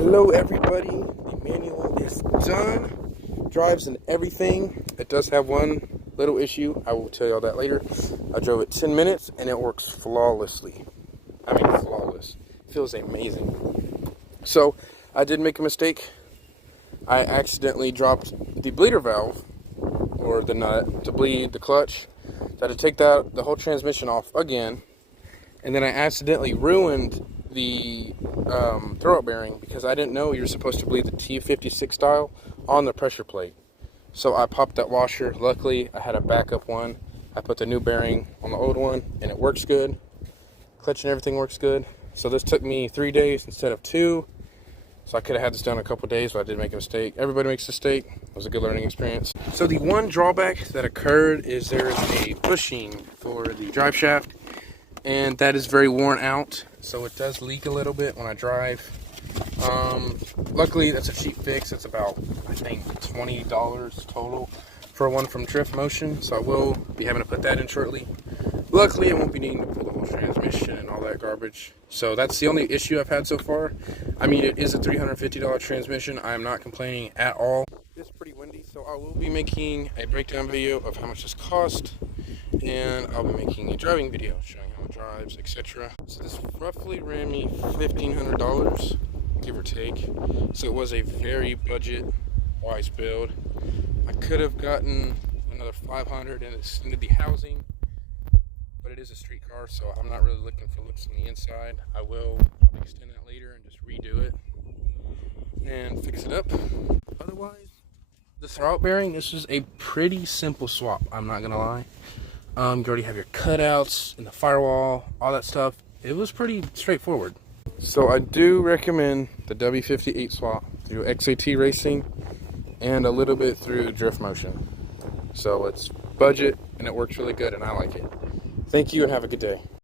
Hello everybody, the manual is done, drives and everything. It does have one little issue, I will tell you all that later. I drove it 10 minutes and it works flawlessly. I mean flawless, feels amazing. So I did make a mistake. I accidentally dropped the bleeder valve, or the nut, to bleed the clutch. So I had to take the whole transmission off again. And then I accidentally ruined the throwout bearing because I didn't know you're supposed to bleed the T56 style on the pressure plate. So I popped that washer. Luckily, I had a backup one. I put the new bearing on the old one, and it works good. Clutch and everything works good. So this took me 3 days instead of 2. So I could have had this done in a couple days, but I did make a mistake. Everybody makes a mistake. It was a good learning experience. So the one drawback that occurred is there is a bushing for the drive shaft, and that is very worn out, so it does leak a little bit when I drive. Luckily that's a cheap fix. It's about, I think, $20 total for one from Drift Motion, so I will be having to put that in shortly. Luckily I won't be needing to pull the whole transmission and all that garbage. So that's the only issue I've had so far. I mean, it is a $350 transmission. I am not complaining at all. It's pretty windy, so I will be making a breakdown video of how much this cost, and I'll be making a driving video showing how it drives, etc. So this roughly ran me $1,500, give or take. So it was a very budget-wise build. I could have gotten another $500 and extended the housing, but it is a street car, so I'm not really looking for looks on the inside. I will probably extend that later and just redo it and fix it up. Otherwise, the throwout bearing, this is a pretty simple swap, I'm not gonna lie. You already have your cutouts and the firewall, all that stuff. It was pretty straightforward. So I do recommend the W58 swap through XAT Racing and a little bit through Drift Motion. So it's budget and it works really good and I like it. Thank you and have a good day.